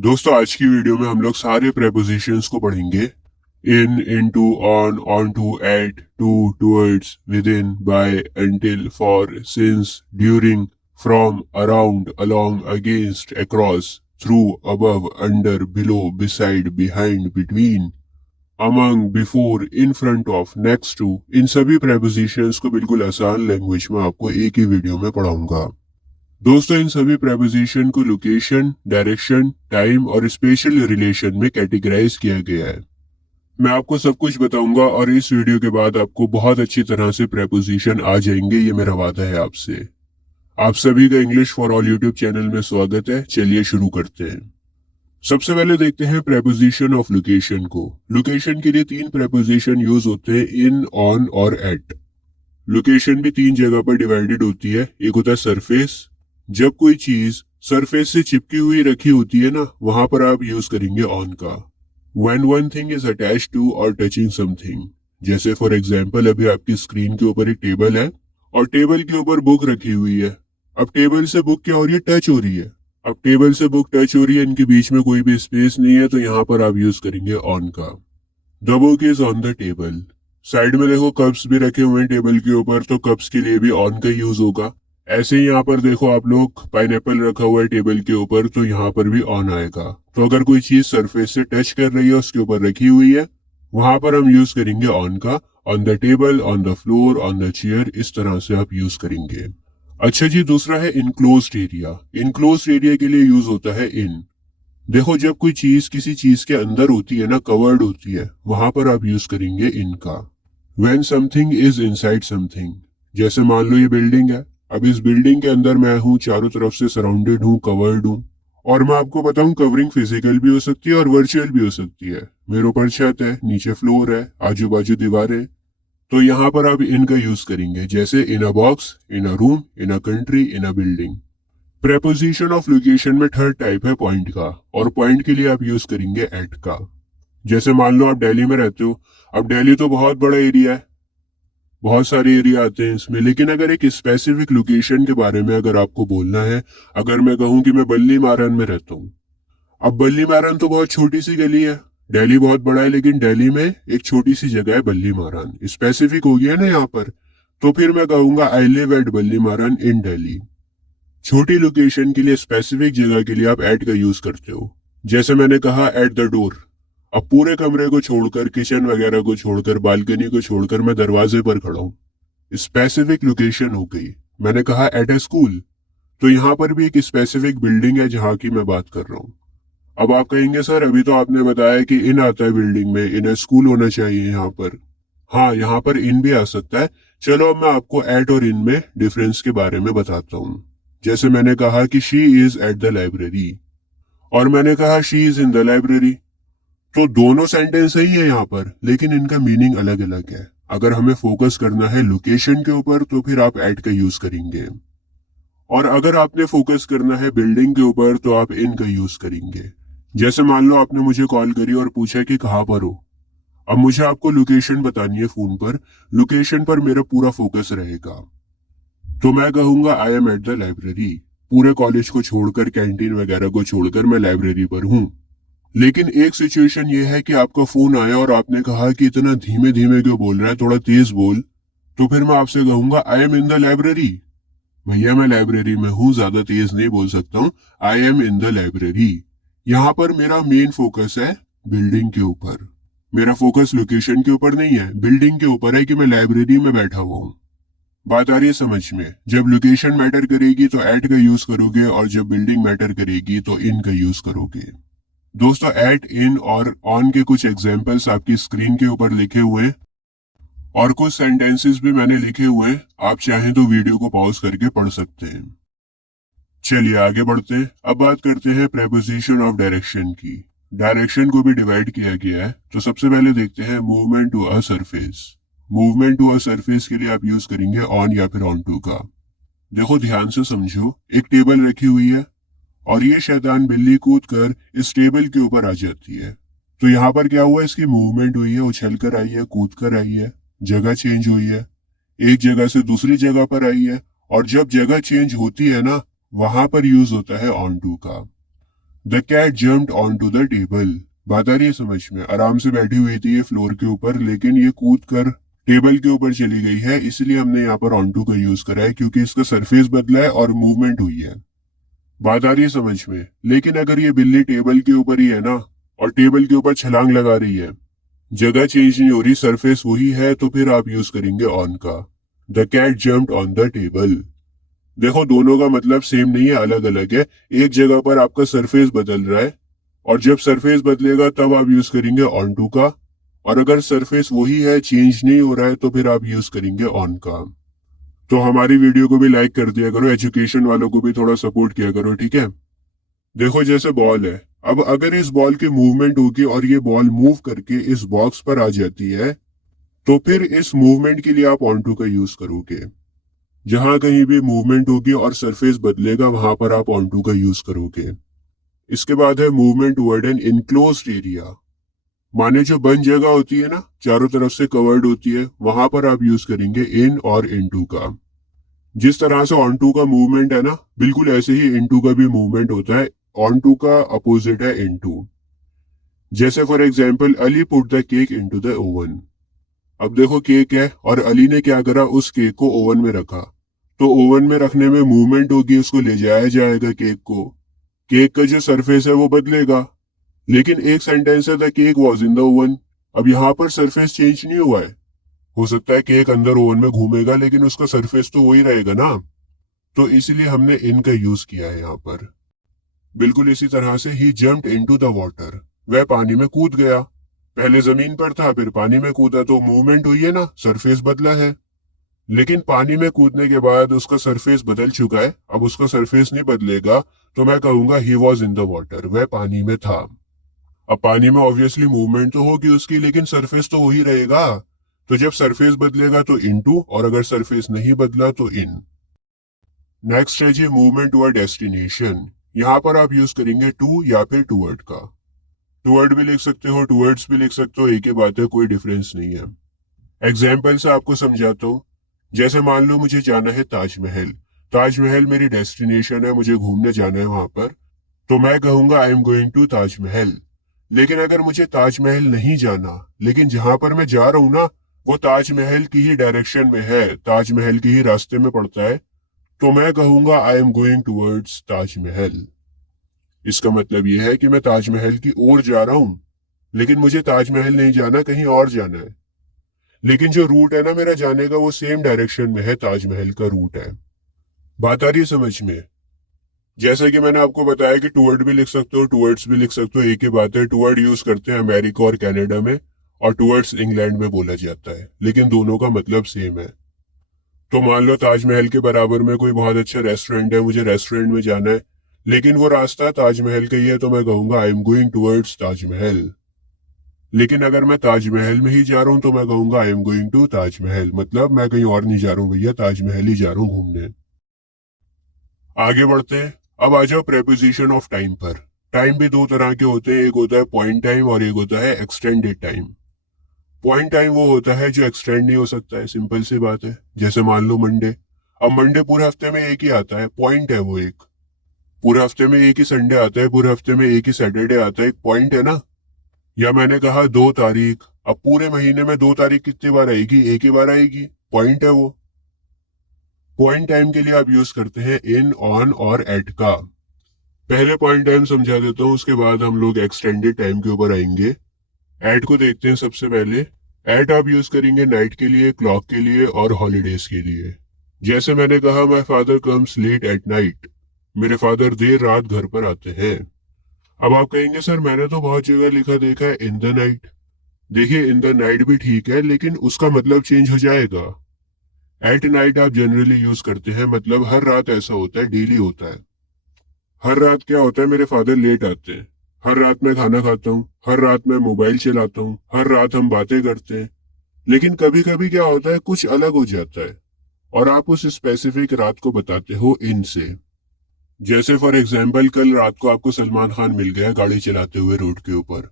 दोस्तों आज की वीडियो में हम लोग सारे प्रेपोजिशंस को पढ़ेंगे। In, into, on to, at, to, towards, within, by, until, for, since, during, from, around, along, against, across, through, above, under, below, beside, behind, between, among, before, in front of, next to. इन सभी prepositions को बिल्कुल आसान language में आपको एक ही video में पढ़ाऊंगा। दोस्तों इन सभी प्रेपोजिशन को लोकेशन, डायरेक्शन, टाइम और स्पेशल रिलेशन में कैटेगराइज किया गया है। मैं आपको सब कुछ बताऊंगा और इस वीडियो के बाद आपको बहुत अच्छी तरह से प्रेपोजिशन आ जाएंगे, ये मेरा वादा है आपसे। आप सभी का English for all YouTube channel में स्वागत है। चलिए शुरू करते हैं। सबसे पहले देखते हैं प्रेपोजिशन ऑफ लोकेशन को। लोकेशन के लिए तीन प्रेपोजिशन यूज होते हैं, इन, ऑन और एट। लोकेशन भी तीन जगह पर डिवाइडेड होती है। एक होता है सरफेस, जब कोई चीज सरफेस से चिपकी हुई रखी होती है ना, वहां पर आप यूज करेंगे ऑन का। When one thing is attach to और टचिंग समथिंग, जैसे फॉर एग्जांपल अभी आपकी स्क्रीन के ऊपर एक टेबल है और टेबल के ऊपर बुक रखी हुई है। अब टेबल से बुक क्या हो रही है, टच हो रही है। अब टेबल से बुक टच हो रही है, इनके बीच में कोई भी स्पेस नहीं है, तो यहाँ पर आप यूज करेंगे ऑन का। The book is on the table. Side में देखो कप्स भी रखे हुए हैं टेबल के ऊपर, तो कप्स के लिए भी ऑन का यूज होगा। ऐसे ही यहाँ पर देखो आप लोग, पाइनएप्पल रखा हुआ है टेबल के ऊपर, तो यहाँ पर भी ऑन आएगा। तो अगर कोई चीज सरफेस से टच कर रही है, उसके ऊपर रखी हुई है, वहां पर हम यूज करेंगे ऑन का। On the table, on the floor, on the chair, इस तरह से आप यूज करेंगे। अच्छा जी, दूसरा है इनक्लोज्ड एरिया। इनक्लोज्ड एरिया के लिए यूज होता है इन। देखो जब कोई चीज किसी चीज के अंदर होती है ना, कवर्ड होती है, वहां पर आप यूज करेंगे इनका। When something is inside something, जैसे मान लो ये बिल्डिंग है। अब इस बिल्डिंग के अंदर मैं हूँ, चारों तरफ से सराउंडेड हूँ, कवर्ड हूँ। और मैं आपको बताऊं, कवरिंग फिजिकल भी हो सकती है और वर्चुअल भी हो सकती है। मेरे ऊपर छत है, नीचे फ्लोर है, आजू बाजू दीवारें। तो यहाँ पर आप इनका यूज करेंगे, जैसे in a box, in a room, in a country, in a building. Preposition of location में थर्ड टाइप है पॉइंट का, और पॉइंट के लिए आप यूज करेंगे एट का। जैसे मान लो आप दिल्ली में रहते हो। अब दिल्ली तो बहुत बड़ा एरिया है, बहुत सारे एरिया आते हैं इसमें, लेकिन अगर एक स्पेसिफिक लोकेशन के बारे में अगर आपको बोलना है, अगर मैं कहूँ कि मैं बल्ली मारन में रहता हूँ। अब बल्ली मारन तो बहुत छोटी सी गली है। दिल्ली बहुत बड़ा है, लेकिन दिल्ली में एक छोटी सी जगह है बल्ली मारन, स्पेसिफिक हो गया ना यहाँ पर। तो फिर मैं कहूंगा आई लिव एट बल्ली मारन इन दिल्ली। छोटी लोकेशन के लिए, स्पेसिफिक जगह के लिए आप एट का यूज करते हो। जैसे मैंने कहा एट द डोर। अब पूरे कमरे को छोड़कर, किचन वगैरह को छोड़कर, बालकनी को छोड़कर मैं दरवाजे पर खड़ा हूँ। स्पेसिफिक लोकेशन हो गई। मैंने कहा एट ए स्कूल, तो यहाँ पर भी एक स्पेसिफिक बिल्डिंग है जहाँ की मैं बात कर रहा हूँ। अब आप कहेंगे सर अभी तो आपने बताया कि इन आता है बिल्डिंग में, इन ए स्कूल होना चाहिए यहाँ पर। हाँ, यहाँ पर इन भी आ सकता है। चलो अब मैं आपको एट और इन में डिफरेंस के बारे में बताता हूँ। जैसे मैंने कहा कि she is at the library, और मैंने कहा she is in the library. तो दोनों सेंटेंस सही है यहाँ पर, लेकिन इनका मीनिंग अलग अलग है। अगर हमें फोकस करना है लोकेशन के ऊपर, तो फिर आप एट का यूज करेंगे। और अगर आपने फोकस करना है बिल्डिंग के ऊपर, तो आप इन का यूज करेंगे। जैसे मान लो आपने मुझे कॉल करी और पूछा कि कहाँ पर हो। अब मुझे आपको लोकेशन बतानी है फोन पर। लोकेशन पर मेरा पूरा फोकस रहेगा, तो मैं कहूंगा I am at the library. पूरे कॉलेज को छोड़कर, कैंटीन वगैरह को छोड़कर मैं लाइब्रेरी पर हूँ। लेकिन एक सिचुएशन ये है कि आपका फोन आया और आपने कहा कि इतना धीमे धीमे क्यों बोल रहा है, थोड़ा तेज बोल। तो फिर मैं आपसे कहूंगा I am in the library. भैया मैं लाइब्रेरी में हूँ, ज्यादा तेज नहीं बोल सकता हूँ। I am in the library. यहाँ पर मेरा मेन फोकस है बिल्डिंग के ऊपर। मेरा फोकस लोकेशन के ऊपर नहीं है, बिल्डिंग के ऊपर है कि मैं लाइब्रेरी में बैठा हुआ हूँ। बात आ रही है समझ में? जब लोकेशन मैटर करेगी तो एट का यूज करोगे, और जब बिल्डिंग मैटर करेगी तो इन का यूज करोगे। दोस्तों एट, इन और ऑन के कुछ एग्जाम्पल्स आपकी स्क्रीन के ऊपर लिखे हुए हैं, और कुछ सेंटेंसेस भी मैंने लिखे हुए हैं। आप चाहें तो वीडियो को पॉज करके पढ़ सकते हैं। चलिए आगे बढ़ते हैं। अब बात करते हैं प्रेपोजिशन ऑफ डायरेक्शन की। डायरेक्शन को भी डिवाइड किया गया है, तो सबसे पहले देखते हैं movement to a surface. Movement to a surface के लिए आप यूज करेंगे ऑन या फिर ऑन टू का। देखो ध्यान से समझो, एक टेबल रखी हुई है और ये शैतान बिल्ली कूद कर इस टेबल के ऊपर आ जाती है। तो यहाँ पर क्या हुआ, इसकी मूवमेंट हुई है, उछल कर आई है, कूद कर आई है, जगह चेंज हुई है, एक जगह से दूसरी जगह पर आई है। और जब जगह चेंज होती है ना, वहां पर यूज होता है ऑन टू का। The cat jumped on to the table. बात आ रही है समझ में? आराम से बैठी हुई थी ये फ्लोर के ऊपर, लेकिन ये कूद कर टेबल के ऊपर चली गई है, इसलिए हमने यहाँ पर ऑन टू का यूज करा है, क्योंकि इसका सरफेस बदला है और मूवमेंट हुई है। बात आ रही है समझ में? लेकिन अगर ये बिल्ली टेबल के ऊपर ही है ना, और टेबल के ऊपर छलांग लगा रही है, जगह चेंज नहीं हो रही, सरफेस वही है, तो फिर आप यूज करेंगे ऑन का। The cat jumped on the table. देखो दोनों का मतलब सेम नहीं है, अलग अलग है। एक जगह पर आपका सरफेस बदल रहा है, और जब सरफेस बदलेगा तब आप यूज करेंगे ऑन टू का, और अगर सरफेस वही है, चेंज नहीं हो रहा है, तो फिर आप यूज करेंगे ऑन का। तो हमारी वीडियो को भी लाइक कर दिया करो, एजुकेशन वालों को भी थोड़ा सपोर्ट किया करो, ठीक है? देखो जैसे बॉल है, अब अगर इस बॉल की मूवमेंट होगी और ये बॉल मूव करके इस बॉक्स पर आ जाती है, तो फिर इस मूवमेंट के लिए आप ऑन टू का यूज करोगे। जहां कहीं भी मूवमेंट होगी और सरफेस बदलेगा, वहां पर आप ऑन टू का यूज करोगे। इसके बाद है movement toward an enclosed area. माने जो बंद जगह होती है ना, चारों तरफ से कवर्ड होती है, वहां पर आप यूज करेंगे इन और इनटू का। जिस तरह से ऑन टू का मूवमेंट है ना, बिल्कुल ऐसे ही इनटू का भी मूवमेंट होता है। ऑन टू का अपोजिट है इनटू। जैसे for example, Ali put the cake into the oven. अब देखो केक है और अली ने क्या करा, उस केक को ओवन में रखा। तो ओवन में रखने में मूवमेंट होगी, उसको ले जाया जाएगा केक को। केक का जो सरफेस है वो बदलेगा, लेकिन एक सेंटेंस है the cake was in the oven. अब यहाँ पर सरफेस चेंज नहीं हुआ है। हो सकता है केक अंदर ओवन में घूमेगा, लेकिन उसका सरफेस तो वही रहेगा ना। तो इसलिए हमने इन का यूज किया है यहाँ पर। बिल्कुल इसी तरह से ही जम्प्ड इनटू द वाटर। वह पानी में कूद गया। पहले जमीन पर था, फिर पानी में कूदा, तो मूवमेंट हुई है ना, सरफेस बदला है। लेकिन पानी में कूदने के बाद उसका सरफेस बदल चुका है, अब उसका सरफेस नहीं बदलेगा, तो मैं कहूंगा he was in the water. वह पानी में था। अब पानी में ऑब्वियसली मूवमेंट तो होगी उसकी, लेकिन सरफेस तो वही रहेगा। तो जब सरफेस बदलेगा तो इनटू, और अगर सरफेस नहीं बदला तो इन। नेक्स्ट है जी मूवमेंट टुवर्ड डेस्टिनेशन। यहाँ पर आप यूज करेंगे टू या फिर टुवर्ड का। टुवर्ड भी लिख सकते हो, टुवर्ड्स भी लिख सकते हो, एक ही बात है, कोई डिफरेंस नहीं है। एग्जाम्पल से आपको समझाता हूँ। जैसे मान लो मुझे जाना है ताजमहल। ताजमहल मेरी डेस्टिनेशन है, मुझे घूमने जाना है वहां पर। तो मैं कहूंगा I am going to Taj Mahal. लेकिन अगर मुझे ताजमहल नहीं जाना, लेकिन जहां पर मैं जा रहा हूं ना, वो ताजमहल की ही डायरेक्शन में है, ताजमहल की ही रास्ते में पड़ता है, तो मैं कहूंगा I am going towards Taj Mahal. इसका मतलब यह है कि मैं ताजमहल की ओर जा रहा हूं, लेकिन मुझे ताजमहल नहीं जाना, कहीं और जाना है। लेकिन जो रूट है ना मेरा जाने का, वो सेम डायरेक्शन में है, ताजमहल का रूट है। बात आ रही है समझ में? जैसा कि मैंने आपको बताया कि टूवर्ड भी लिख सकते हो, टूवर्ड्स भी लिख सकते हो, एक ही बात है। टूवर्ड यूज करते हैं अमेरिका और कनाडा में, और टूवर्ड्स इंग्लैंड में बोला जाता है, लेकिन दोनों का मतलब सेम है। तो मान लो ताजमहल के बराबर में कोई बहुत अच्छा रेस्टोरेंट है, मुझे रेस्टोरेंट में जाना है, लेकिन वो रास्ता ताजमहल का ही है, तो मैं कहूंगा I am going towards Taj Mahal. लेकिन अगर मैं ताजमहल में ही जा रहा हूँ, तो मैं कहूंगा I am going to Taj Mahal, मतलब मैं कहीं और नहीं जा रहा हूँ भैया, ताजमहल ही जा रहा हूँ घूमने। आगे बढ़ते हैं। अब आ जाओ प्रेपोजिशन ऑफ टाइम पर। टाइम भी दो तरह के होते हैं, एक होता है पॉइंट टाइम और एक होता है एक्सटेंडेड टाइम। पॉइंट टाइम वो होता है जो एक्सटेंड नहीं हो सकता है, सिंपल सी बात है। जैसे मान लो मंडे। अब मंडे पूरे हफ्ते में एक ही आता है, पॉइंट है वो एक। पूरे हफ्ते में एक ही संडे आता है, पूरे हफ्ते में एक ही सैटरडे आता है, एक पॉइंट है ना। या मैंने कहा 2 तारीख, अब पूरे महीने में 2 तारीख कितनी बार आएगी, एक ही बार आएगी, पॉइंट है वो। पॉइंट टाइम के लिए आप यूज करते हैं इन, ऑन और एट का। पहले पॉइंट टाइम समझा देता हूँ, उसके बाद हम लोग एक्सटेंडेड टाइम के ऊपर आएंगे। एट को देखते हैं सबसे पहले। एट आप यूज करेंगे नाइट के लिए, क्लॉक के लिए और हॉलीडेज के लिए। जैसे मैंने कहा my father comes late at night. मेरे फादर देर रात घर पर आते हैं। अब आप कहेंगे सर मैंने तो बहुत जगह लिखा देखा है इन द नाइट। देखिए इन द नाइट भी ठीक है, लेकिन उसका मतलब चेंज हो जाएगा। एट नाइट आप जनरली यूज करते हैं, मतलब हर रात ऐसा होता है, डेली होता है। हर रात क्या होता है, मेरे फादर लेट आते हैं। हर रात मैं खाना खाता हूँ, हर रात मैं मोबाइल चलाता हूँ, हर रात हम बातें करते हैं। लेकिन कभी कभी क्या होता है, कुछ अलग हो जाता है, और आप उस स्पेसिफिक रात को बताते हो इन से। जैसे फॉर एग्जाम्पल, कल रात को आपको सलमान खान मिल गया गाड़ी चलाते हुए रोड के ऊपर।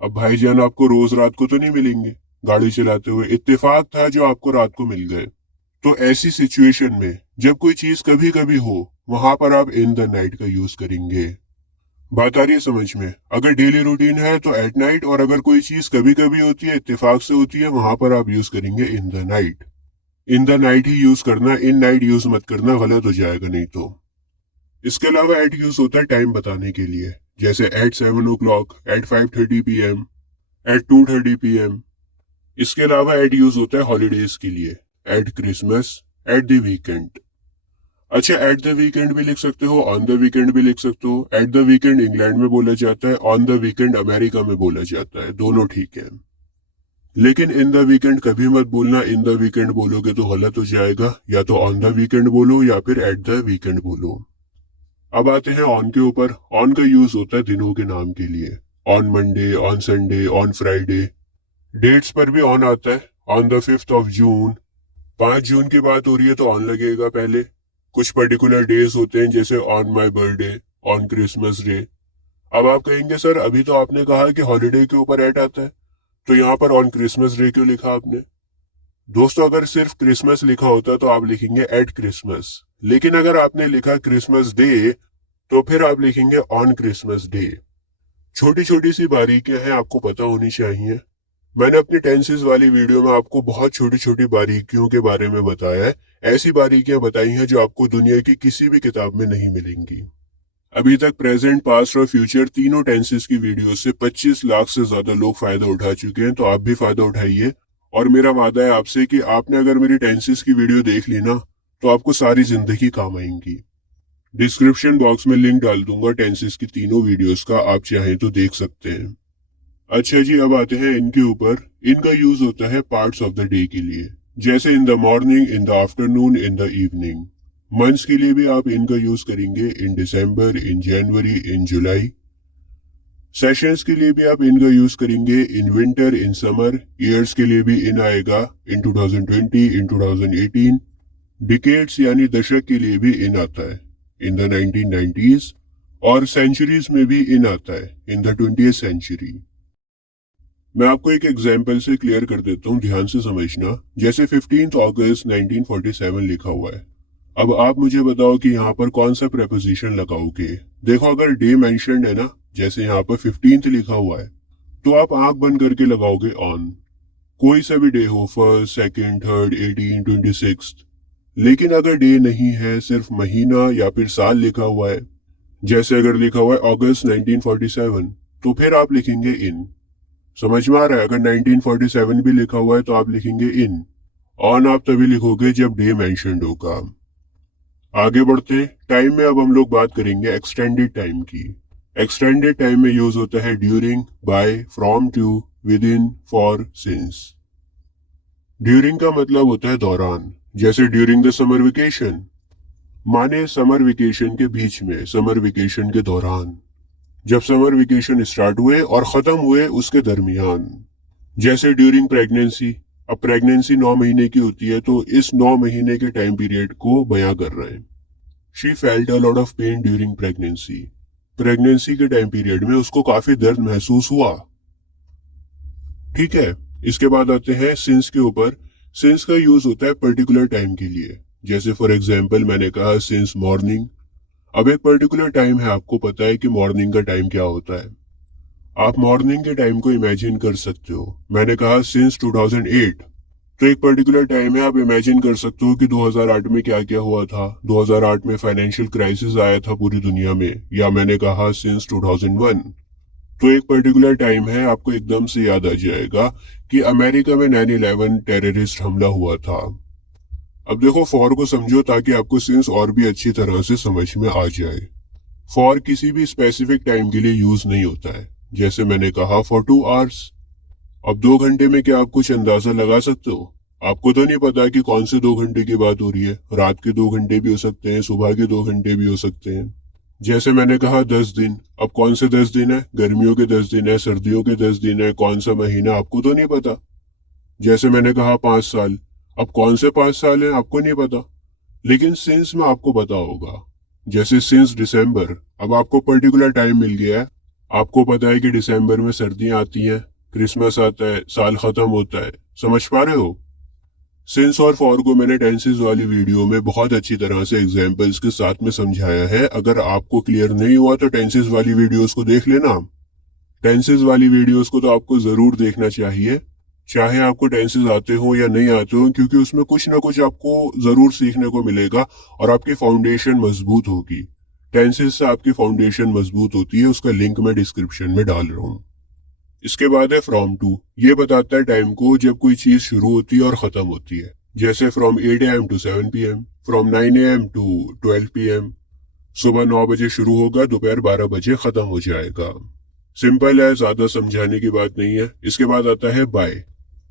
अब भाईजान आपको रोज रात को तो नहीं मिलेंगे गाड़ी चलाते हुए, इत्तेफाक था जो आपको रात को मिल गए। तो ऐसी सिचुएशन में जब कोई चीज कभी कभी हो, वहां पर आप इन द नाइट का यूज करेंगे। बात आ रही है समझ में? अगर डेली रूटीन है तो एट नाइट, और अगर कोई चीज कभी कभी होती है, इत्तेफाक से होती है, वहां पर आप यूज करेंगे in the night. In the night he use करना, इन नाइट यूज मत करना, गलत हो जाएगा नहीं तो। इसके अलावा एट यूज होता है टाइम बताने के लिए, जैसे at 7 o'clock, at 5:30 PM, at 2:30 PM। इसके अलावा एट यूज होता है हॉलीडेज के लिए, eight Christmas, at the weekend. अच्छा, एट द वीकेंड भी लिख सकते हो, ऑन द वीकेंड भी लिख सकते हो। एट द वीकेंड इंग्लैंड में बोला जाता है, ऑन द वीकेंड अमेरिका में बोला जाता है, दोनों ठीक है। लेकिन इन द वीकेंड कभी मत बोलना, इन द वीकेंड बोलोगे तो गलत हो जाएगा। या तो ऑन द वीकेंड बोलो या फिर एट द वीकेंड बोलो। अब आते हैं ऑन के ऊपर। ऑन का यूज होता है दिनों के नाम के लिए, on Monday, on Sunday, on Friday. Dates पर भी ऑन आता है, on the 5th of June। 5 जून की बात हो रही है तो ऑन लगेगा पहले। कुछ पर्टिकुलर डेज होते हैं, जैसे on my birthday, on Christmas day. अब आप कहेंगे सर अभी तो आपने कहा कि हॉलीडे के ऊपर एट आता है, तो यहाँ पर ऑन क्रिसमस डे क्यों लिखा आपने? दोस्तों, अगर सिर्फ क्रिसमस लिखा होता तो आप लिखेंगे एट क्रिसमस, लेकिन अगर आपने लिखा क्रिसमस डे तो फिर आप लिखेंगे ऑन क्रिसमस डे। छोटी छोटी सी बारीकियां हैं, आपको पता होनी चाहिए। मैंने अपनी टेंसेस वाली वीडियो में आपको बहुत छोटी छोटी बारीकियों के बारे में बताया है। ऐसी बारीकियां बताई हैं जो आपको दुनिया की किसी भी किताब में नहीं मिलेंगी। अभी तक प्रेजेंट, पास्ट और फ्यूचर तीनों टेंसेस की वीडियो से 25 लाख से ज्यादा लोग फायदा उठा चुके हैं, तो आप भी फायदा उठाइए। और मेरा वादा है आपसे कि आपने अगर मेरी टेंसेस की वीडियो देख ली ना, तो आपको सारी जिंदगी काम आएंगी। डिस्क्रिप्शन बॉक्स में लिंक डाल दूंगा टेंसेस की तीनों वीडियोस का, आप चाहें तो देख सकते हैं। अच्छा जी, अब आते हैं इनके ऊपर। इनका यूज होता है पार्ट्स ऑफ द डे के लिए, जैसे in the morning, in the afternoon, in the evening. Months के लिए भी आप इनका यूज करेंगे, इन दिसंबर, इन जनवरी, इन जुलाई। सेशंस के लिए भी आप इनका यूज करेंगे, in winter, in summer. Years के लिए भी इन आएगा, इन 2020, इन 2018। डिकेड्स यानी दशक के लिए भी इन आता है, इन द 1990s। और सेंचुरीज में भी इन आता है, इन द 20th सेंचुरी। मैं आपको एक एग्जाम्पल से क्लियर कर देता हूँ, ध्यान से समझना। जैसे 15 अगस्त 1947 लिखा हुआ है। अब आप मुझे बताओ कि यहाँ पर कौन सा प्रेपोजिशन लगाओगे। देखो, अगर डे मेंशन्ड है ना, जैसे यहाँ पर 15th लिखा हुआ है, तो आप आंख बंद करके लगाओगे ऑन। कोई सा भी डे हो, 1st, 2nd, 3rd, 18, 26। लेकिन अगर डे नहीं है, सिर्फ महीना या फिर साल लिखा हुआ है, जैसे अगर लिखा हुआ है अगस्त 1947, तो फिर आप लिखेंगे इन। समझ में आ रहा है? अगर 1947 भी लिखा हुआ है तो आप लिखेंगे इन। ऑन आप तभी लिखोगे जब डे मेंशन्ड होगा। आगे बढ़ते टाइम में, अब हम लोग बात करेंगे एक्सटेंडेड टाइम की। एक्सटेंडेड टाइम में यूज होता है during, by, from, to, within, for, since. During का मतलब होता है दौरान, जैसे ड्यूरिंग द समर वेकेशन, माने समर वेकेशन के बीच में, समर वेकेशन के दौरान, जब समर वेकेशन स्टार्ट हुए और खत्म हुए उसके दरमियान। जैसे ड्यूरिंग प्रेगनेंसी, अब प्रेगनेंसी 9 महीने की होती है, तो इस 9 महीने के टाइम पीरियड को बयां कर रहे हैं। She felt a lot of pen during pregnancy. Pregnancy के टाइम पीरियड में उसको काफी दर्द महसूस हुआ। ठीक है, इसके बाद आते हैं सिंस के ऊपर। सिंस का यूज होता है पर्टिकुलर टाइम के लिए, जैसे फॉर एग्जाम्पल मैंने कहा सिंस मॉर्निंग। अब एक पर्टिकुलर टाइम है, आपको पता है कि मॉर्निंग का टाइम क्या होता है। आप मॉर्निंग के टाइम को इमेजिन कर सकते हो। मैंने कहा सिंस 2008, तो एक पर्टिकुलर टाइम है, आप इमेजिन कर सकते हो कि 2008 में क्या क्या हुआ था। 2008 में फाइनेंशियल क्राइसिस आया था पूरी दुनिया में। या मैंने कहा सिंस 2001, तो एक पर्टिकुलर टाइम है, आपको एकदम से याद आ जाएगा कि अमेरिका में 9/11 टेररिस्ट हमला हुआ था। अब देखो, फॉर को समझो ताकि आपको सिंस और भी अच्छी तरह से समझ में आ जाए। फॉर किसी भी स्पेसिफिक टाइम के लिए यूज नहीं होता है, जैसे मैंने कहा फॉर 2 hours। अब 2 घंटे में क्या आप कुछ अंदाजा लगा सकते हो? आपको तो नहीं पता कि कौन से 2 घंटे की बात हो रही है। रात के 2 घंटे भी हो सकते हैं, सुबह के 2 घंटे भी हो सकते हैं। जैसे मैंने कहा 10 दिन, अब कौन से 10 दिन है? गर्मियों के 10 दिन है, सर्दियों के 10 दिन है, कौन सा महीना आपको तो नहीं पता। जैसे मैंने कहा 5 साल, अब कौन से 5 साल है आपको नहीं पता, लेकिन सिंस में आपको पता होगा। जैसे सिंस दिसंबर, अब आपको पर्टिकुलर टाइम मिल गया है। आपको पता है कि दिसंबर में सर्दियां आती हैं, क्रिसमस आता है, साल खत्म होता है। समझ पा रहे हो? सिंस और फॉर को मैंने टेंसेस वाली वीडियो में बहुत अच्छी तरह से एग्जांपल्स के साथ में समझाया है। अगर आपको क्लियर नहीं हुआ तो टेंसेस वाली वीडियोस को देख लेना। टेंसेस वाली वीडियोस को तो आपको जरूर देखना चाहिए, चाहे आपको टेंसेस आते हो या नहीं आते हो, क्योंकि उसमें कुछ ना कुछ आपको जरूर सीखने को मिलेगा और आपकी फाउंडेशन मजबूत होगी। टेंसेस से आपकी फाउंडेशन मजबूत होती है, उसका लिंक मैं डिस्क्रिप्शन में डाल रहा हूँ। इसके बाद है फ्रॉम टू। ये बताता है टाइम को जब कोई चीज शुरू होती है और खत्म होती है। जैसे from 8 AM to 7 PM, from 9 AM to 12 PM। सुबह 9 बजे शुरू होगा, दोपहर 12 बजे खत्म हो जाएगा। सिंपल है, ज्यादा समझाने की बात नहीं है। इसके बाद आता है बाय।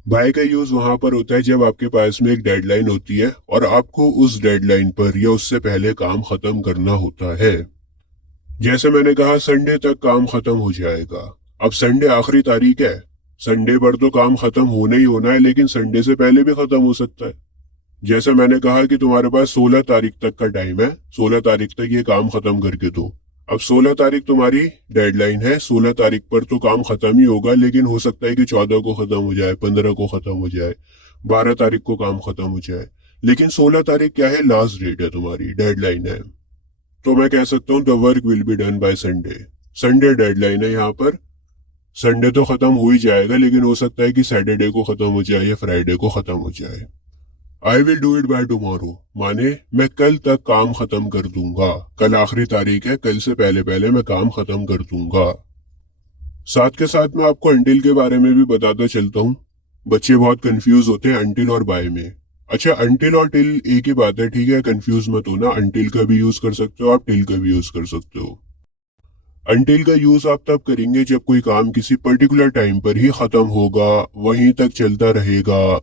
बाय का यूज वहां पर होता है जब आपके पास में एक डेडलाइन होती है और आपको उस डेडलाइन पर या उससे पहले काम खत्म करना होता है। जैसे मैंने कहा संडे तक काम खत्म हो जाएगा। अब संडे आखिरी तारीख है, संडे पर तो काम खत्म होना ही होना है, लेकिन संडे से पहले भी खत्म हो सकता है। जैसे मैंने कहा कि तुम्हारे पास 16 तारीख तक का टाइम है, 16 तारीख तक ये काम खत्म करके दो। अब 16 तारीख तुम्हारी डेडलाइन है, 16 तारीख पर तो काम खत्म ही होगा, लेकिन हो सकता है कि 14 को खत्म हो जाए, 15 को खत्म हो जाए, 12 तारीख को काम खत्म हो जाए। लेकिन 16 तारीख क्या है, लास्ट डेट है, तुम्हारी डेडलाइन है। तो मैं कह सकता हूँ the work will be done by Sunday. Sunday deadline है यहाँ पर। संडे तो खत्म हो ही जाएगा, लेकिन हो सकता है कि सैटरडे को खत्म हो जाए या फ्राइडे को खत्म हो जाए। I will do it by tomorrow, माने मैं कल तक काम खत्म कर दूंगा। कल आखिरी तारीख है, कल से पहले पहले मैं काम खत्म कर दूंगा। साथ के साथ मैं आपको अंटिल के बारे में भी बताता चलता हूँ। बच्चे बहुत कंफ्यूज होते हैं अंटिल और बाय में। अच्छा, अंटिल और टिल एक ही बात है, ठीक है, कंफ्यूज मत होना। अंटिल का भी यूज कर सकते हो आप, टिल का भी यूज कर सकते हो। अंटिल का यूज आप तब करेंगे जब कोई काम किसी पर्टिकुलर टाइम पर ही खत्म होगा, वहीं तक चलता रहेगा।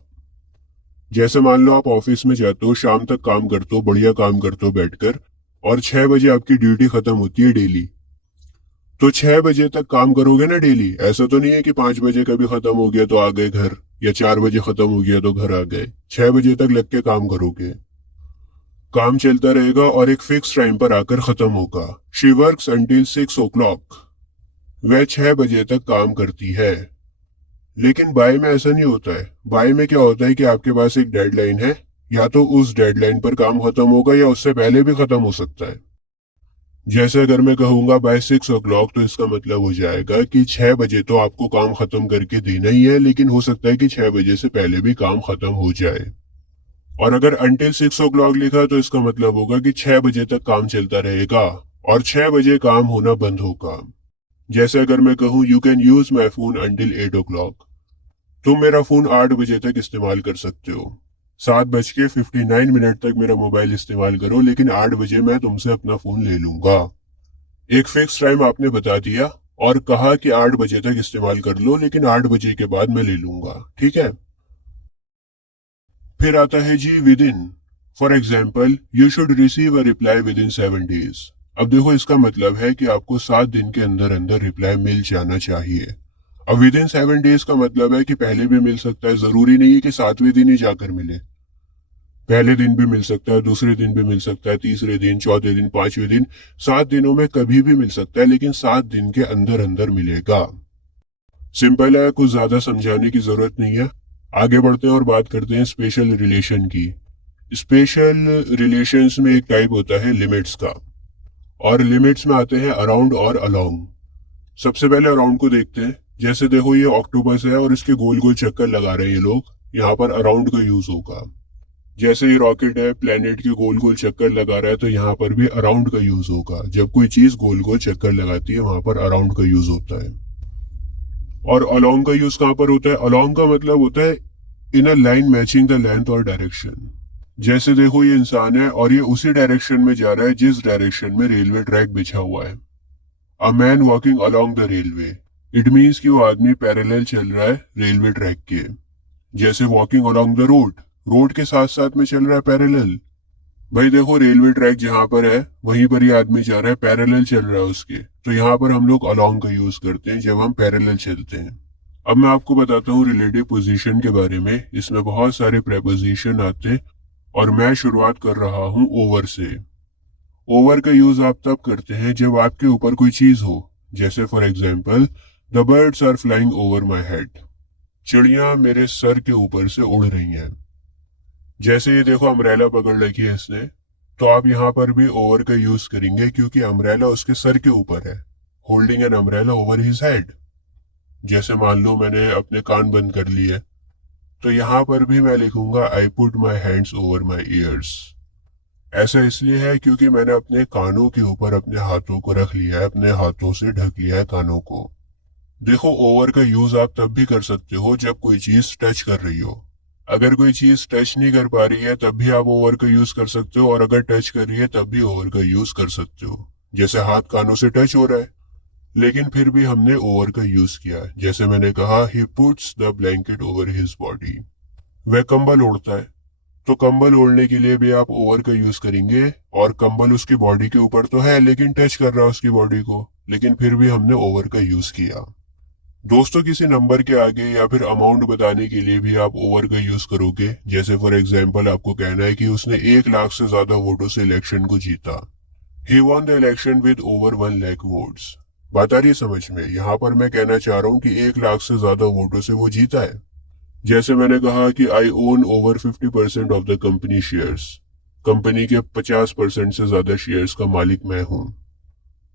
जैसे मान लो आप ऑफिस में जाते हो, शाम तक काम करते हो, बढ़िया काम करते हो बैठकर, और 6 बजे आपकी ड्यूटी खत्म होती है डेली। तो 6 बजे तक काम करोगे ना डेली। ऐसा तो नहीं है कि 5 बजे कभी खत्म हो गया तो आ गए घर, या 4 बजे खत्म हो गया तो घर आ गए। 6 बजे तक लग के काम करोगे, काम चलता रहेगा और एक फिक्स टाइम पर आकर खत्म होगा। She works until 6 o'clock। वह 6 बजे तक काम करती है। लेकिन बाय में ऐसा नहीं होता है। बाय में क्या होता है कि आपके पास एक डेडलाइन है, या तो उस डेडलाइन पर काम खत्म होगा या उससे पहले भी खत्म हो सकता है। जैसे अगर मैं कहूंगा बाय 6 o'clock, तो इसका मतलब हो जाएगा कि 6 बजे तो आपको काम खत्म करके देना ही है, लेकिन हो सकता है कि 6 बजे से पहले भी काम खत्म हो जाए। और अगर अंटिल 6 o'clock लिखा तो इसका मतलब होगा कि 6 बजे तक काम चलता रहेगा और 6 बजे काम होना बंद होगा। जैसे अगर मैं कहूं you can use my phone until 8 o'clock, तुम मेरा फोन 8 बजे तक इस्तेमाल कर सकते हो। 7:59 तक मेरा मोबाइल इस्तेमाल करो, लेकिन 8 बजे मैं तुमसे अपना फोन ले लूंगा। एक फिक्स टाइम आपने बता दिया और कहा कि 8 बजे तक इस्तेमाल कर लो, लेकिन 8 बजे के बाद मैं ले लूंगा, ठीक है। फिर आता है जी within. For example, you should receive a reply within 7 days। अब देखो, इसका मतलब है कि आपको 7 दिन के अंदर अंदर रिप्लाई मिल जाना चाहिए। अब विद इन 7 days का मतलब है कि पहले भी मिल सकता है, जरूरी नहीं है कि 7वें दिन ही जाकर मिले। पहले दिन भी मिल सकता है, दूसरे दिन भी मिल सकता है, तीसरे दिन, चौथे दिन, 5वें दिन। 7 दिनों में कभी भी मिल सकता है, लेकिन 7 दिन के अंदर अंदर मिलेगा। सिंपल है, कुछ ज्यादा समझाने की जरूरत नहीं है। आगे बढ़ते हैं और बात करते हैं स्पेशल रिलेशन की। स्पेशल रिलेशंस में एक टाइप होता है लिमिट्स का, और लिमिट्स में आते हैं अराउंड और अलोंग। सबसे पहले अराउंड को देखते हैं। जैसे देखो, ये ऑक्टोपस है और इसके गोल गोल चक्कर लगा रहे हैं ये लोग, यहाँ पर अराउंड का यूज होगा। जैसे ये रॉकेट है, प्लेनेट के गोल गोल चक्कर लगा रहा है, तो यहाँ पर भी अराउंड का यूज होगा। जब कोई चीज गोल गोल चक्कर लगाती है, वहां पर अराउंड का यूज होता है। और अलोंग का यूज कहाँ पर होता है? अलोंग का मतलब होता है in a line matching the length और डायरेक्शन। जैसे देखो, ये इंसान है और ये उसी डायरेक्शन में जा रहा है जिस डायरेक्शन में रेलवे ट्रैक बिछा हुआ है। A man walking along the railway, it means कि वो आदमी पैरेलल चल रहा है रेलवे ट्रैक के। जैसे walking along the road, road के साथ साथ में चल रहा है पैरेलल। भाई देखो, रेलवे ट्रैक जहां पर है वहीं पर ये आदमी जा रहा है, पैरेलल चल रहा है उसके। तो यहाँ पर हम लोग अलोंग का यूज करते हैं जब हम पैरेलल चलते हैं। अब मैं आपको बताता हूँ रिलेटिव पोजीशन के बारे में। इसमें बहुत सारे प्रेपोजिशन आते हैं और मैं शुरुआत कर रहा हूँ ओवर से। ओवर का यूज आप तब करते हैं जब आपके ऊपर कोई चीज हो। जैसे for example, the birds are flying over my head, चिड़िया मेरे सर के ऊपर से उड़ रही हैं। जैसे ये देखो अम्ब्रेला पकड़ रखी है इसने, तो आप यहाँ पर भी ओवर का यूज करेंगे क्योंकि अम्ब्रेला उसके सर के ऊपर है, holding an umbrella over his head. जैसे मान लो मैंने अपने कान बंद कर लिए, तो यहाँ पर भी मैं लिखूंगा I put my hands over my years. ऐसा इसलिए है क्योंकि मैंने अपने कानों के ऊपर अपने हाथों को रख लिया है, अपने हाथों से ढक लिया है कानों को। देखो ओवर का यूज आप तब भी कर सकते हो जब कोई चीज टच कर रही हो। अगर कोई चीज टच नहीं कर पा रही है तब भी आप ओवर का यूज कर सकते हो, और अगर टच कर रही है तब भी ओवर का यूज कर सकते हो। जैसे हाथ कानों से टच हो रहा है, लेकिन फिर भी हमने ओवर का यूज किया है। जैसे मैंने कहा he puts the blanket over his body, वह कंबल ओढ़ता है, तो कंबल ओढ़ने के लिए भी आप ओवर का यूज करेंगे। और कंबल उसकी बॉडी के ऊपर तो है लेकिन टच कर रहा है उसकी बॉडी को, लेकिन फिर भी हमने ओवर का यूज किया। दोस्तों किसी नंबर के आगे या फिर अमाउंट बताने के लिए भी आप ओवर का यूज करोगे। जैसे फॉर एग्जाम्पल आपको कहना है कि उसने 1 लाख से ज्यादा वोटों से इलेक्शन को जीता, he won the election with over 1 lakh votes. बात आ रही है समझ में? यहाँ पर मैं कहना चाह रहा हूँ कि 1 लाख से ज्यादा वोटों से वो जीता है। जैसे मैंने कहा कि I own over 50% of the company shares, company के 50% से ज्यादा शेयर्स का मालिक मैं हूं।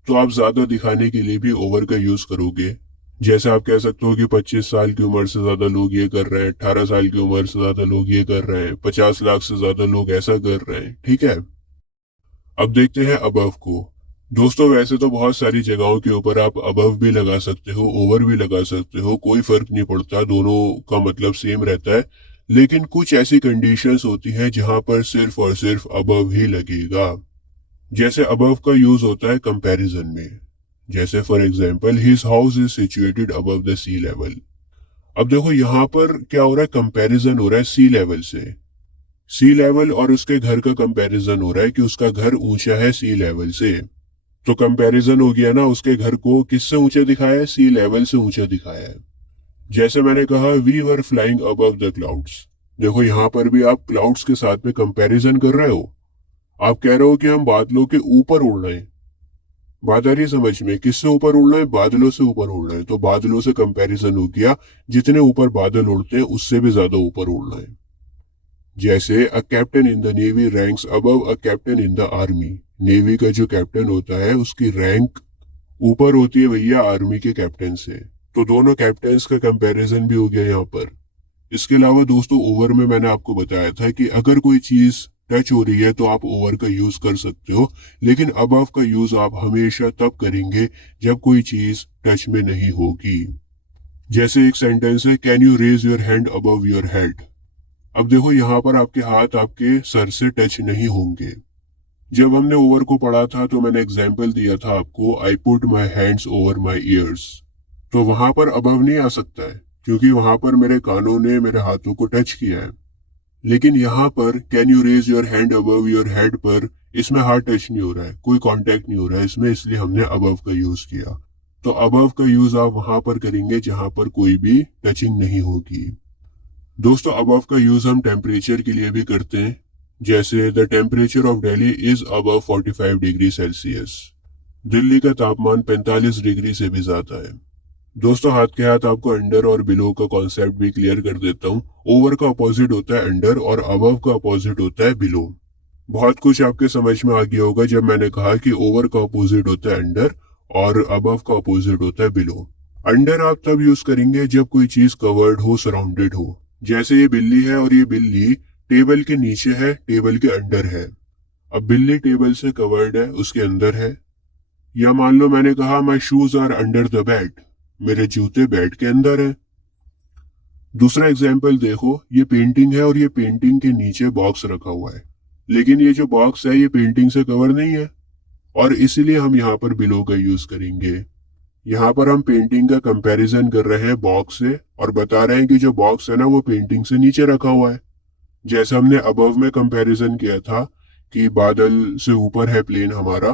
तो आप ज्यादा दिखाने के लिए भी ओवर का यूज करोगे। जैसे आप कह सकते हो कि 25 साल की उम्र से ज्यादा लोग ये कर रहे हैं, 18 साल की उम्र से ज्यादा लोग ये कर रहे हैं, 50 लाख से ज्यादा लोग ऐसा कर रहे हैं। ठीक है, अब देखते हैं अबव को। दोस्तों वैसे तो बहुत सारी जगहों के ऊपर आप अबव भी लगा सकते हो, ओवर भी लगा सकते हो, कोई फर्क नहीं पड़ता, दोनों का मतलब सेम रहता है। लेकिन कुछ ऐसी कंडीशंस होती हैं जहां पर सिर्फ और सिर्फ अबव ही लगेगा। जैसे अबव का यूज होता है कंपैरिजन में। जैसे for example his house is situated above the sea level. अब देखो यहाँ पर क्या हो रहा है, कंपैरिजन हो रहा है सी लेवल से। सी लेवल और उसके घर का कंपैरिजन हो रहा है कि उसका घर ऊंचा है सी लेवल से। तो कंपैरिजन हो गया ना, उसके घर को किससे ऊंचा दिखाया है? सी लेवल से ऊंचा दिखाया है। जैसे मैंने कहा we were flying above the clouds. देखो यहाँ पर भी आप क्लाउड्स के साथ में कंपैरिजन कर रहे हो। आप कह रहे हो कि हम बादलों के ऊपर उड़ रहे हैं। बात आ रही है समझ में? किससे ऊपर उड़ना है? बादलों से ऊपर उड़ना है। तो बादलों से कंपैरिजन हो गया, जितने ऊपर बादल उड़ते हैं उससे भी ज्यादा ऊपर उड़ना है। जैसे a captain in the navy ranks above a captain in the army. Navy का जो कैप्टन होता है उसकी रैंक ऊपर होती है भैया आर्मी के कैप्टन से। तो दोनों कैप्टन्स का कंपैरिजन भी हो गया यहाँ पर। इसके अलावा दोस्तों ओवर में मैंने आपको बताया था कि अगर कोई चीज टच हो रही है तो आप ओवर का यूज कर सकते हो, लेकिन अबव का यूज आप हमेशा तब करेंगे जब कोई चीज टच में नहीं होगी। जैसे एक सेंटेंस है can you raise your hand above your head. अब देखो यहाँ पर आपके हाथ आपके सर से टच नहीं होंगे। जब हमने ओवर को पढ़ा था तो मैंने एग्जाम्पल दिया था आपको I put my hands over my years. तो वहां पर अबव नहीं आ सकता है क्योंकि वहां पर मेरे कानों ने मेरे हाथों को टच किया है। लेकिन यहाँ पर can you raise your hand above your head पर इसमें हाथ टच नहीं हो रहा है, कोई कांटेक्ट नहीं हो रहा है इसमें, इसलिए हमने अबव का यूज किया। तो अबव का यूज आप वहां पर करेंगे जहां पर कोई भी टचिंग नहीं होगी। दोस्तों अबव का यूज हम टेम्परेचर के लिए भी करते हैं। जैसे the temperature of Delhi is above 45 degree Celsius. Delhi का तापमान 45 डिग्री से भी ज्यादा है। दोस्तों हाथ के हाथ आपको अंडर और बिलो का कॉन्सेप्ट भी क्लियर कर देता हूँ। ओवर का अपोजिट होता है अंडर और अबव का अपोजिट होता है बिलो। बहुत कुछ आपके समझ में आ गया होगा जब मैंने कहा कि ओवर का अपोजिट होता है अंडर और अबव का अपोजिट होता है बिलो। अंडर आप तब यूज करेंगे जब कोई चीज कवर्ड हो, सराउंडेड हो। जैसे ये बिल्ली है और ये बिल्ली टेबल के नीचे है, टेबल के अंडर है। अब बिल्ली टेबल से कवर्ड है, उसके अंदर है। या मान लो मैंने कहा my shoes are under the bed, मेरे जूते बेड के अंदर है। दूसरा एग्जाम्पल देखो, ये पेंटिंग है और ये पेंटिंग के नीचे बॉक्स रखा हुआ है, लेकिन ये जो बॉक्स है ये पेंटिंग से कवर नहीं है, और इसीलिए हम यहाँ पर बिलो का यूज करेंगे। यहाँ पर हम पेंटिंग का कंपैरिजन कर रहे हैं बॉक्स से और बता रहे हैं कि जो बॉक्स है ना वो पेंटिंग से नीचे रखा हुआ है। जैसे हमने अबव में कंपैरिजन किया था कि बादल से ऊपर है प्लेन हमारा,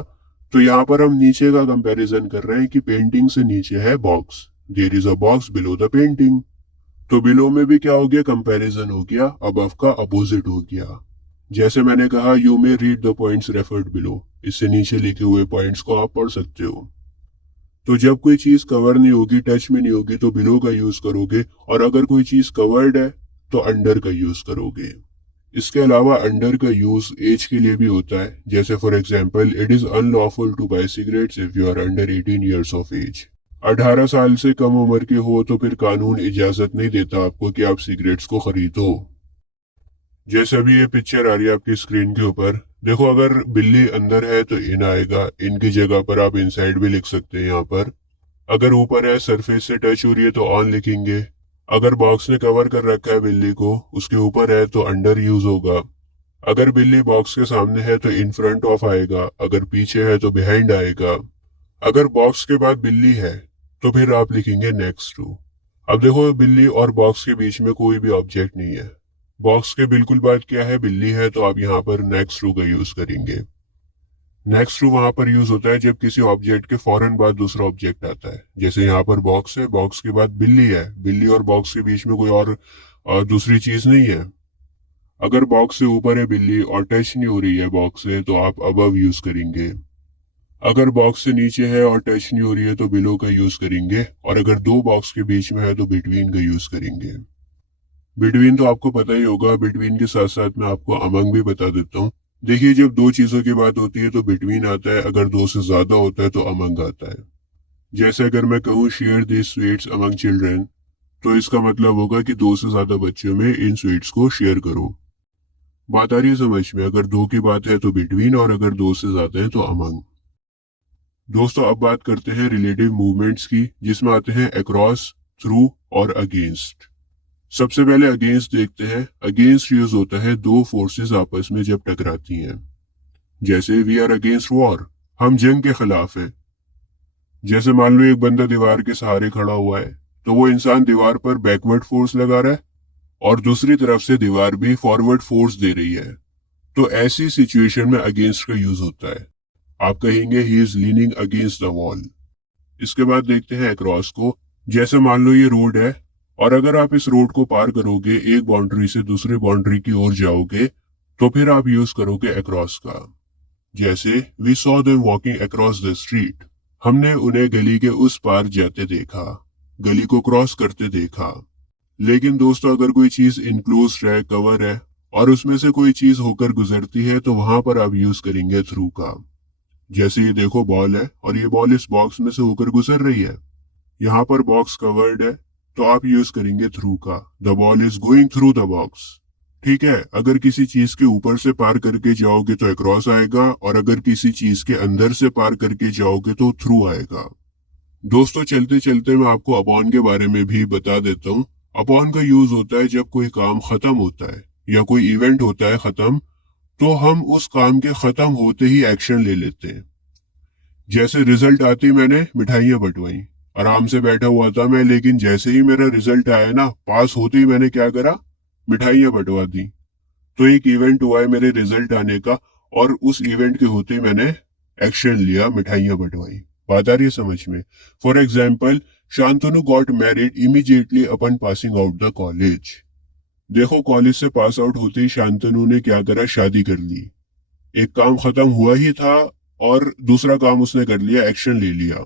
तो यहाँ पर हम नीचे का कंपैरिजन कर रहे हैं कि पेंटिंग से नीचे है box. There is a box below the painting. तो बिलो में भी क्या हो गया, कंपैरिजन हो गया, अबव का अपोजिट हो गया। जैसे मैंने कहा you may read the points referred below, इससे नीचे लिखे हुए पॉइंट्स को आप पढ़ सकते हो। तो जब कोई चीज कवर नहीं होगी, टच में नहीं होगी, तो बिलो का यूज करोगे, और अगर कोई चीज कवर्ड है तो अंडर का यूज करोगे। इसके अलावा अंडर का यूज एज के लिए भी होता है, जैसे for example it is unlawful to buy cigarettes if you are under 18 years of age. 18 साल से कम उम्र के हो तो फिर कानून इजाजत नहीं देता आपको कि आप सिगरेट्स को खरीदो। जैसे अभी ये पिक्चर आ रही है आपकी स्क्रीन के ऊपर, देखो अगर बिल्ली अंदर है तो इन आएगा, इनकी जगह पर आप इनसाइड भी लिख सकते हैं यहाँ पर। अगर ऊपर है सरफेस से टच हो रही है तो ऑन लिखेंगे। अगर बॉक्स ने कवर कर रखा है बिल्ली को, उसके ऊपर है तो अंडर यूज होगा। अगर बिल्ली बॉक्स के सामने है तो इन फ्रंट ऑफ आएगा, अगर पीछे है तो बिहाइंड आएगा। अगर बॉक्स के बाद बिल्ली है तो फिर आप लिखेंगे नेक्स्ट टू। अब देखो बिल्ली और बॉक्स के बीच में कोई भी ऑब्जेक्ट नहीं है, बॉक्स के बिल्कुल बाद क्या है, बिल्ली है, तो आप यहाँ पर नेक्स्ट टू का यूज करेंगे। नेक्स्ट टू वहां पर यूज होता है जब किसी ऑब्जेक्ट के फौरन बाद दूसरा ऑब्जेक्ट आता है, जैसे यहाँ पर बॉक्स है, बॉक्स के बाद बिल्ली है, बिल्ली और बॉक्स के बीच में कोई और दूसरी चीज नहीं है। अगर बॉक्स से ऊपर है बिल्ली और टच नहीं हो रही है बॉक्स से तो आप अबव यूज करेंगे। अगर बॉक्स से नीचे है और टच नहीं हो रही है तो बिलो का यूज करेंगे, और अगर दो बॉक्स के बीच में है तो बिटवीन का यूज करेंगे। बिटवीन तो आपको पता ही होगा, बिटवीन के साथ साथ मैं आपको अमंग भी बता देता हूँ। देखिए जब दो चीजों की बात होती है तो बिटवीन आता है, अगर दो से ज्यादा होता है तो अमंग आता है। जैसे अगर मैं कहूँ share this sweets among children, तो इसका मतलब होगा कि दो से ज्यादा बच्चों में इन स्वीट्स को शेयर करो। बात आ रही है समझ में? अगर दो की बात है तो बिटवीन, और अगर दो से ज्यादा है तो अमंग। दोस्तों अब बात करते हैं रिलेटिव मूवमेंट्स की, जिसमें आते हैं अक्रॉस, थ्रू और अगेंस्ट। सबसे पहले अगेंस्ट देखते हैं। अगेंस्ट यूज होता है दो फोर्सेस आपस में जब टकराती हैं, जैसे वी आर अगेंस्ट वॉर, हम जंग के खिलाफ हैं। जैसे मान लो एक बंदा दीवार के सहारे खड़ा हुआ है, तो वो इंसान दीवार पर बैकवर्ड फोर्स लगा रहा है और दूसरी तरफ से दीवार भी फॉरवर्ड फोर्स दे रही है, तो ऐसी सिचुएशन में अगेंस्ट का यूज होता है। आप कहेंगे he is leaning against the wall. इसके बाद देखते हैं अक्रॉस को। जैसे मान लो ये रोड है और अगर आप इस रोड को पार करोगे, एक बाउंड्री से दूसरी बाउंड्री की ओर जाओगे, तो फिर आप यूज करोगे अक्रॉस का। जैसे we saw them walking across the street, हमने उन्हें गली के उस पार जाते देखा, गली को क्रॉस करते देखा। लेकिन दोस्तों अगर कोई चीज इनक्लोज्ड है, कवर है, और उसमें से कोई चीज होकर गुजरती है, तो वहां पर आप यूज करेंगे थ्रू का। जैसे ये देखो बॉल है और ये बॉल इस बॉक्स में से होकर गुजर रही है, यहाँ पर बॉक्स कवर्ड है, तो आप यूज करेंगे थ्रू का। The ball is going through the box. ठीक है, अगर किसी चीज के ऊपर से पार करके जाओगे तो अक्रॉस आएगा, और अगर किसी चीज के अंदर से पार करके जाओगे तो थ्रू आएगा। दोस्तों चलते चलते मैं आपको अपॉन के बारे में भी बता देता हूँ। अपॉन का यूज होता है जब कोई काम खत्म होता है या कोई इवेंट होता है खत्म, तो हम उस काम के खत्म होते ही एक्शन ले लेते हैं। जैसे रिजल्ट आते ही मैंने मिठाइयां बंटवाई, आराम से बैठा हुआ था मैं, लेकिन जैसे ही मेरा रिजल्ट आया ना, पास होते ही मैंने क्या करा, मिठाइयां बंटवा दी। तो एक इवेंट हुआ है मेरे रिजल्ट आने का, और उस इवेंट के होते ही मैंने एक्शन लिया, मिठाइयां बंटवाई। बात आ रही है समझ में? For example, Shantanu got married immediately upon passing out the college. देखो कॉलेज से पास आउट होते ही शांतनु ने क्या करा, शादी कर ली। एक काम खत्म हुआ ही था और दूसरा काम उसने कर लिया, एक्शन ले लिया।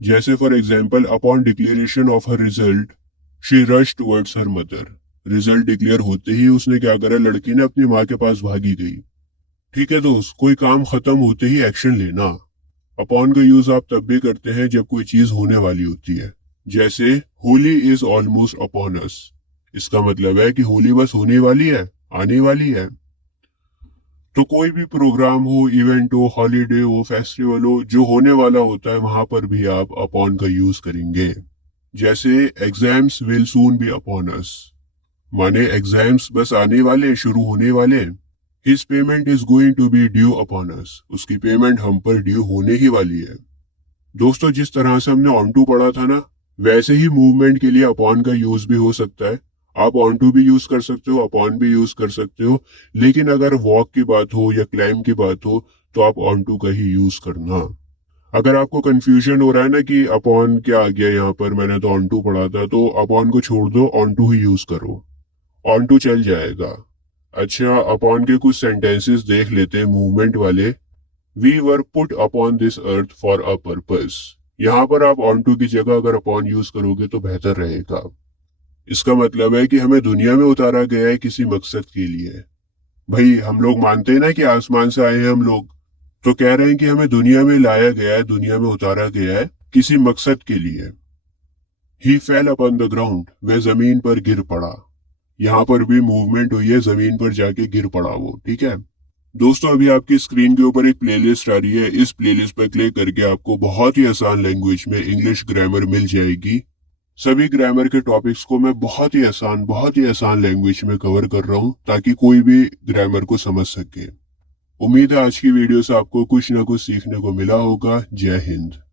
जैसे for example, upon declaration of her result she rush towards her mother. Result declare होते ही उसने क्या करा, लड़की ने अपनी माँ के पास भागी गई। ठीक है दोस्त, कोई काम खत्म होते ही एक्शन लेना। अपॉन का यूज आप तब भी करते हैं जब कोई चीज होने वाली होती है, जैसे Holi is almost upon us. इसका मतलब है कि होली बस होने वाली है, आने वाली है। तो कोई भी प्रोग्राम हो, इवेंट हो, हॉलीडे हो, फेस्टिवल हो, जो होने वाला होता है वहां पर भी आप अपॉन का यूज करेंगे। जैसे exams will soon be upon us, माने एग्जाम्स बस आने वाले, शुरू होने वाले। His payment is going to be due upon us, उसकी पेमेंट हम पर ड्यू होने ही वाली है। दोस्तों जिस तरह से हमने ऑन टू पढ़ा था ना, वैसे ही मूवमेंट के लिए अपॉन का यूज भी हो सकता है। आप ऑन टू भी यूज कर सकते हो, अपॉन भी यूज कर सकते हो, लेकिन अगर वॉक की बात हो या क्लाइम की बात हो तो आप ऑन टू का ही यूज करना। अगर आपको कंफ्यूजन हो रहा है ना कि अपॉन क्या आ गया यहाँ पर, मैंने तो ऑन टू पढ़ा था, तो अपॉन को छोड़ दो, ऑन टू ही यूज करो, ऑन टू चल जाएगा। अच्छा, अपॉन के कुछ सेंटेंसेस देख लेते हैं मूवमेंट वाले। We were put upon this earth for a purpose. यहाँ पर आप ऑन टू की जगह अगर अपॉन यूज करोगे तो बेहतर रहेगा। इसका मतलब है कि हमें दुनिया में उतारा गया है किसी मकसद के लिए। भाई हम लोग मानते हैं ना कि आसमान से आए हैं हम लोग, तो कह रहे हैं कि हमें दुनिया में लाया गया है, दुनिया में उतारा गया है किसी मकसद के लिए। ही फेल अपॉन द ग्राउंड, वह जमीन पर गिर पड़ा। यहाँ पर भी मूवमेंट हुई है, जमीन पर जाके गिर पड़ा वो, ठीक है। दोस्तों अभी आपकी स्क्रीन के ऊपर एक प्लेलिस्ट आ रही है, इस प्लेलिस्ट पर क्लिक करके आपको बहुत ही आसान लैंग्वेज में इंग्लिश ग्रामर मिल जाएगी। सभी ग्रामर के टॉपिक्स को मैं बहुत ही आसान लैंग्वेज में कवर कर रहा हूँ ताकि कोई भी ग्रामर को समझ सके। उम्मीद है आज की वीडियो से आपको कुछ ना कुछ सीखने को मिला होगा। जय हिंद।